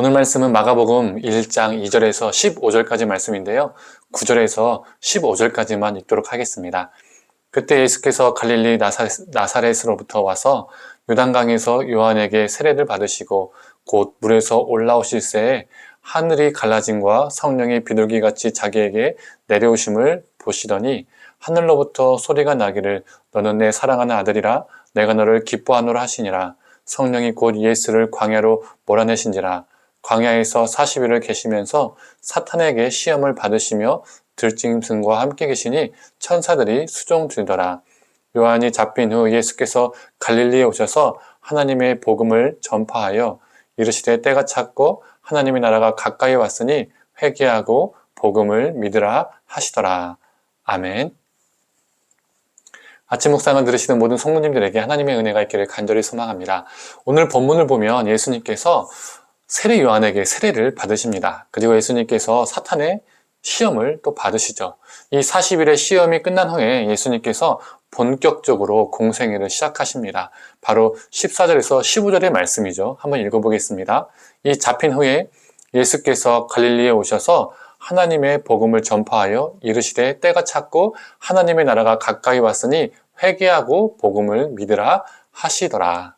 오늘 말씀은 마가복음 1장 2절에서 15절까지 말씀인데요. 9절에서 15절까지만 읽도록 하겠습니다. 그때 예수께서 갈릴리 나사렛으로부터 와서 요단강에서 요한에게 세례를 받으시고 곧 물에서 올라오실새에 하늘이 갈라짐과 성령의 비둘기같이 자기에게 내려오심을 보시더니 하늘로부터 소리가 나기를 너는 내 사랑하는 아들이라 내가 너를 기뻐하노라 하시니라. 성령이 곧 예수를 광야로 몰아내신지라. 광야에서 40일을 계시면서 사탄에게 시험을 받으시며 들짐승과 함께 계시니 천사들이 수종들더라. 요한이 잡힌 후 예수께서 갈릴리에 오셔서 하나님의 복음을 전파하여 이르시되 때가 찼고 하나님의 나라가 가까이 왔으니 회개하고 복음을 믿으라 하시더라. 아멘. 아침 묵상을 들으시는 모든 성도님들에게 하나님의 은혜가 있기를 간절히 소망합니다. 오늘 본문을 보면 예수님께서 세례 요한에게 세례를 받으십니다. 그리고 예수님께서 사탄의 시험을 또 받으시죠. 이 40일의 시험이 끝난 후에 예수님께서 본격적으로 공생애를 시작하십니다. 바로 14절에서 15절의 말씀이죠. 한번 읽어보겠습니다. 이 잡힌 후에 예수께서 갈릴리에 오셔서 하나님의 복음을 전파하여 이르시되 때가 찼고 하나님의 나라가 가까이 왔으니 회개하고 복음을 믿으라 하시더라.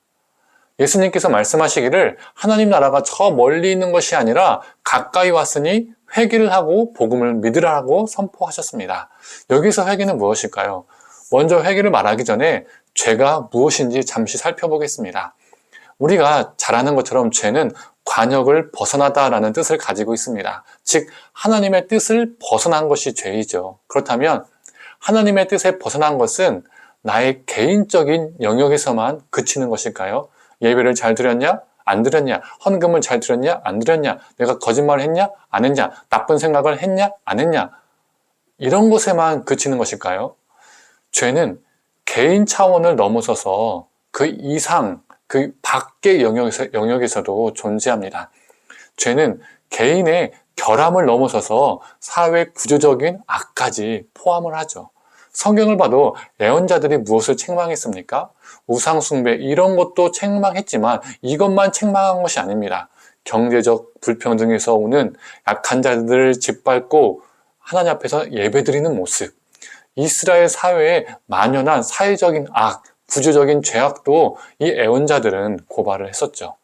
예수님께서 말씀하시기를 하나님 나라가 저 멀리 있는 것이 아니라 가까이 왔으니 회개를 하고 복음을 믿으라고 선포하셨습니다. 여기서 회개는 무엇일까요? 먼저 회개를 말하기 전에 죄가 무엇인지 잠시 살펴보겠습니다. 우리가 잘 아는 것처럼 죄는 관역을 벗어나다라는 뜻을 가지고 있습니다. 즉 하나님의 뜻을 벗어난 것이 죄이죠. 그렇다면 하나님의 뜻에 벗어난 것은 나의 개인적인 영역에서만 그치는 것일까요? 예배를 잘 드렸냐? 안 드렸냐? 헌금을 잘 드렸냐? 안 드렸냐? 내가 거짓말을 했냐? 안 했냐? 나쁜 생각을 했냐? 안 했냐? 이런 것에만 그치는 것일까요? 죄는 개인 차원을 넘어서서 그 이상, 그 밖의 영역에서도 존재합니다. 죄는 개인의 결함을 넘어서서 사회 구조적인 악까지 포함을 하죠. 성경을 봐도 예언자들이 무엇을 책망했습니까? 우상숭배 이런 것도 책망했지만 이것만 책망한 것이 아닙니다. 경제적 불평등에서 오는 약한 자들을 짓밟고 하나님 앞에서 예배드리는 모습, 이스라엘 사회에 만연한 사회적인 악, 구조적인 죄악도 이 예언자들은 고발을 했었죠.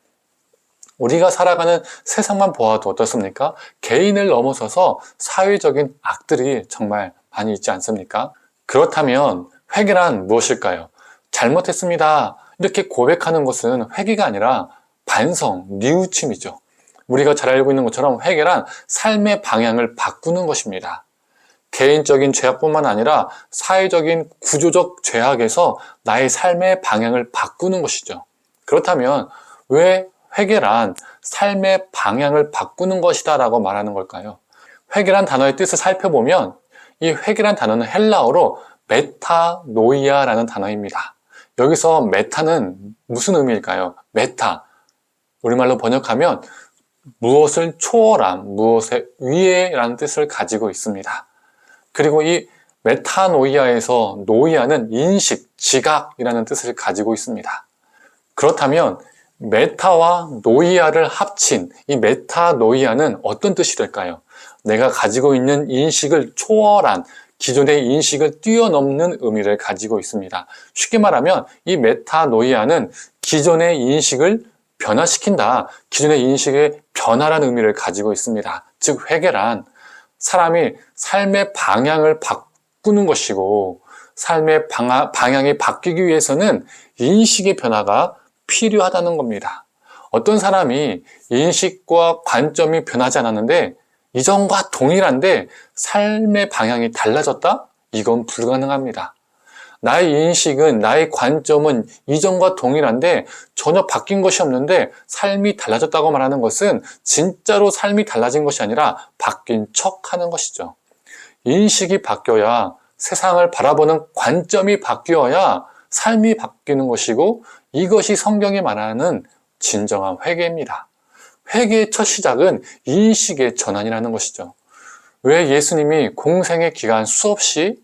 우리가 살아가는 세상만 보아도 어떻습니까? 개인을 넘어서서 사회적인 악들이 정말 많이 있지 않습니까? 그렇다면 회개란 무엇일까요? 잘못했습니다. 이렇게 고백하는 것은 회개가 아니라 반성, 뉘우침이죠. 우리가 잘 알고 있는 것처럼 회개란 삶의 방향을 바꾸는 것입니다. 개인적인 죄악뿐만 아니라 사회적인 구조적 죄악에서 나의 삶의 방향을 바꾸는 것이죠. 그렇다면 왜 회개란 삶의 방향을 바꾸는 것이다 라고 말하는 걸까요? 회개란 단어의 뜻을 살펴보면 이 회개란 단어는 헬라어로 메타노이아라는 단어입니다. 여기서 메타는 무슨 의미일까요? 메타, 우리말로 번역하면 무엇을 초월함, 무엇의 위에라는 뜻을 가지고 있습니다. 그리고 이 메타노이아에서 노이아는 인식, 지각이라는 뜻을 가지고 있습니다. 그렇다면 메타와 노이아를 합친 이 메타노이아는 어떤 뜻이 될까요? 내가 가지고 있는 인식을 초월한 기존의 인식을 뛰어넘는 의미를 가지고 있습니다. 쉽게 말하면 이 메타노이아는 기존의 인식을 변화시킨다. 기존의 인식의 변화라는 의미를 가지고 있습니다. 즉 회개란 사람이 삶의 방향을 바꾸는 것이고 삶의 방향이 바뀌기 위해서는 인식의 변화가 필요하다는 겁니다. 어떤 사람이 인식과 관점이 변하지 않았는데 이전과 동일한데 삶의 방향이 달라졌다? 이건 불가능합니다. 나의 인식은, 나의 관점은 이전과 동일한데 전혀 바뀐 것이 없는데 삶이 달라졌다고 말하는 것은 진짜로 삶이 달라진 것이 아니라 바뀐 척하는 것이죠. 인식이 바뀌어야 세상을 바라보는 관점이 바뀌어야 삶이 바뀌는 것이고 이것이 성경이 말하는 진정한 회개입니다. 회개의 첫 시작은 인식의 전환이라는 것이죠. 왜 예수님이 공생의 기간 수없이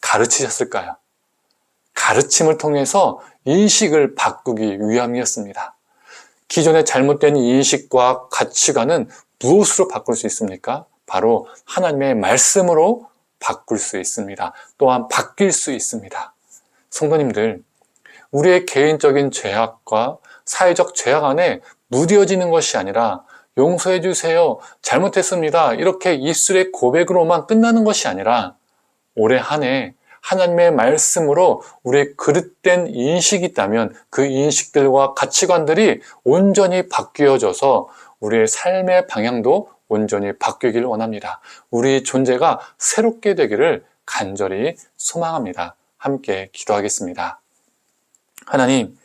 가르치셨을까요? 가르침을 통해서 인식을 바꾸기 위함이었습니다. 기존의 잘못된 인식과 가치관은 무엇으로 바꿀 수 있습니까? 바로 하나님의 말씀으로 바꿀 수 있습니다. 또한 바뀔 수 있습니다. 성도님들, 우리의 개인적인 죄악과 사회적 죄악 안에 무뎌지는 것이 아니라 용서해 주세요, 잘못했습니다, 이렇게 입술의 고백으로만 끝나는 것이 아니라 올해 한 해 하나님의 말씀으로 우리의 그릇된 인식이 있다면 그 인식들과 가치관들이 온전히 바뀌어져서 우리의 삶의 방향도 온전히 바뀌기를 원합니다. 우리 존재가 새롭게 되기를 간절히 소망합니다. 함께 기도하겠습니다. 하나님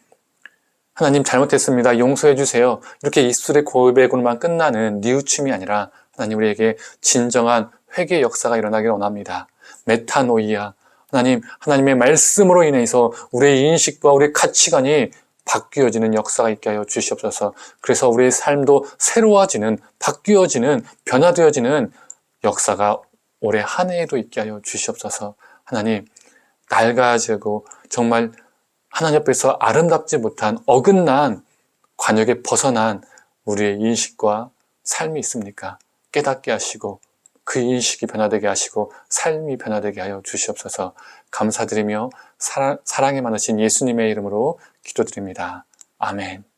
잘못했습니다, 용서해 주세요, 이렇게 입술의 고백으로만 끝나는 뉘우침이 아니라 하나님, 우리에게 진정한 회개의 역사가 일어나기를 원합니다. 메타노이아, 하나님의 말씀으로 인해서 우리의 인식과 우리의 가치관이 바뀌어지는 역사가 있게 하여 주시옵소서. 그래서 우리의 삶도 새로워지는, 바뀌어지는, 변화되어지는 역사가 올해 한 해에도 있게 하여 주시옵소서. 하나님, 낡아지고 정말 하나님 앞에서 아름답지 못한 어긋난 관역에 벗어난 우리의 인식과 삶이 있습니까? 깨닫게 하시고 그 인식이 변화되게 하시고 삶이 변화되게 하여 주시옵소서. 감사드리며 사랑이 많으신 예수님의 이름으로 기도드립니다. 아멘.